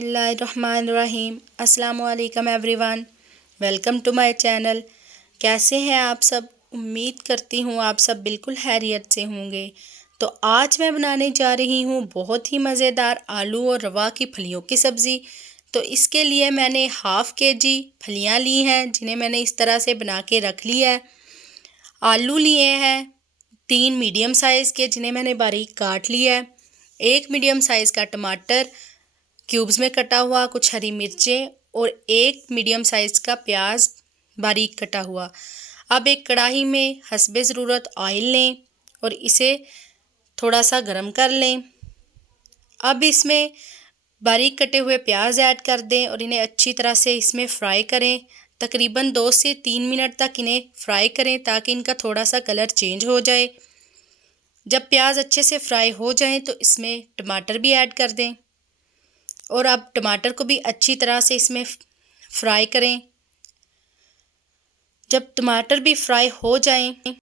बिस्मिल्लाहिर्रहमानिर्रहीम। अस्सलामुअलैकुम everyone, welcome to my channel. कैसे हैं आप सब? उम्मीद करती हूँ आप सब बिल्कुल खैरियत से होंगे। तो आज मैं बनाने जा रही हूँ बहुत ही मज़ेदार आलू और रवा की फलियों की सब्ज़ी। तो इसके लिए मैंने हाफ़ केजी फलियाँ ली हैं, जिन्हें मैंने इस तरह से बना के रख लिया है। आलू लिए हैं 3 मीडियम साइज़ के, जिन्हें मैंने बारीक काट लिया है। 1 मीडियम साइज़ का टमाटर क्यूब्स में कटा हुआ, कुछ हरी मिर्चें और 1 मीडियम साइज़ का प्याज बारीक कटा हुआ। अब एक कढ़ाई में हस्बे ज़रूरत ऑयल लें और इसे थोड़ा सा गर्म कर लें। अब इसमें बारीक कटे हुए प्याज ऐड कर दें और इन्हें अच्छी तरह से इसमें फ्राई करें। तकरीबन 2 से 3 मिनट तक इन्हें फ्राई करें ताकि इनका थोड़ा सा कलर चेंज हो जाए। जब प्याज अच्छे से फ्राई हो जाए तो इसमें टमाटर भी ऐड कर दें और अब टमाटर को भी अच्छी तरह से इसमें फ्राई करें। जब टमाटर भी फ्राई हो जाएं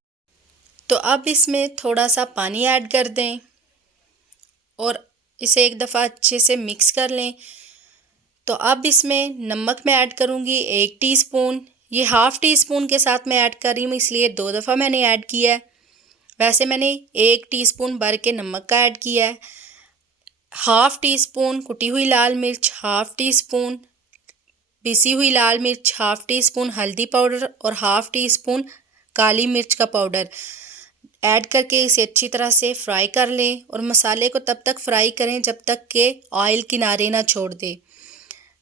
तो अब इसमें थोड़ा सा पानी ऐड कर दें और इसे एक दफ़ा अच्छे से मिक्स कर लें। तो अब इसमें नमक मैं ऐड करूँगी 1 टीस्पून। ये हाफ़ टी स्पून के साथ मैं ऐड कर रही हूँ, इसलिए 2 दफ़ा मैंने ऐड किया है। वैसे मैंने 1 टीस्पून भर के नमक का ऐड किया है। हाफ़ टी स्पून कुटी हुई लाल मिर्च, हाफ़ टी स्पून पिसी हुई लाल मिर्च, हाफ़ टी स्पून हल्दी पाउडर और हाफ़ टी स्पून काली मिर्च का पाउडर ऐड करके इसे अच्छी तरह से फ्राई कर लें और मसाले को तब तक फ्राई करें जब तक कि ऑयल किनारे ना छोड़ दे।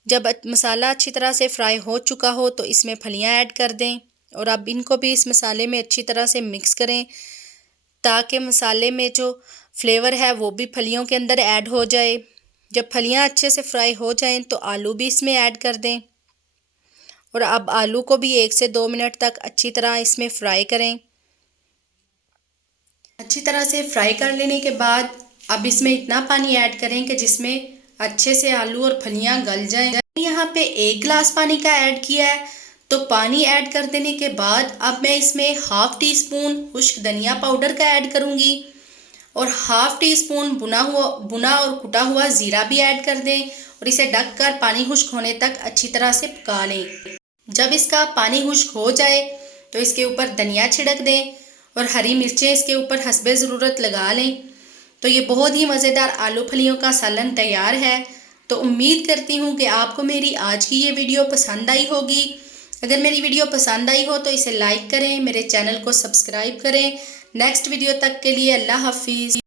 जब मसाला अच्छी तरह से फ्राई हो चुका हो तो इसमें फलियां ऐड कर दें और अब इनको भी इस मसाले में अच्छी तरह से मिक्स करें ताकि मसाले में जो फ्लेवर है वो भी फलियों के अंदर ऐड हो जाए। जब फलियां अच्छे से फ्राई हो जाएं तो आलू भी इसमें ऐड कर दें और अब आलू को भी 1 से 2 मिनट तक अच्छी तरह इसमें फ्राई करें। अच्छी तरह से फ्राई कर लेने के बाद अब इसमें इतना पानी ऐड करें कि जिसमें अच्छे से आलू और फलियां गल जाएं। यहाँ पे 1 गिलास पानी का ऐड किया है। तो पानी ऐड कर देने के बाद अब मैं इसमें हाफ़ टी स्पून खुश्क धनिया पाउडर का ऐड करूँगी और हाफ़ टी स्पून बुना और कुटा हुआ ज़ीरा भी ऐड कर दें और इसे ढककर पानी खुश्क होने तक अच्छी तरह से पका लें। जब इसका पानी खुश्क हो जाए तो इसके ऊपर धनिया छिड़क दें और हरी मिर्चें इसके ऊपर हस्बे ज़रूरत लगा लें। तो ये बहुत ही मज़ेदार आलू फलियों का सालन तैयार है। तो उम्मीद करती हूँ कि आपको मेरी आज की ये वीडियो पसंद आई होगी। अगर मेरी वीडियो पसंद आई हो तो इसे लाइक करें, मेरे चैनल को सब्सक्राइब करें। नेक्स्ट वीडियो तक के लिए अल्लाह हाफिज़।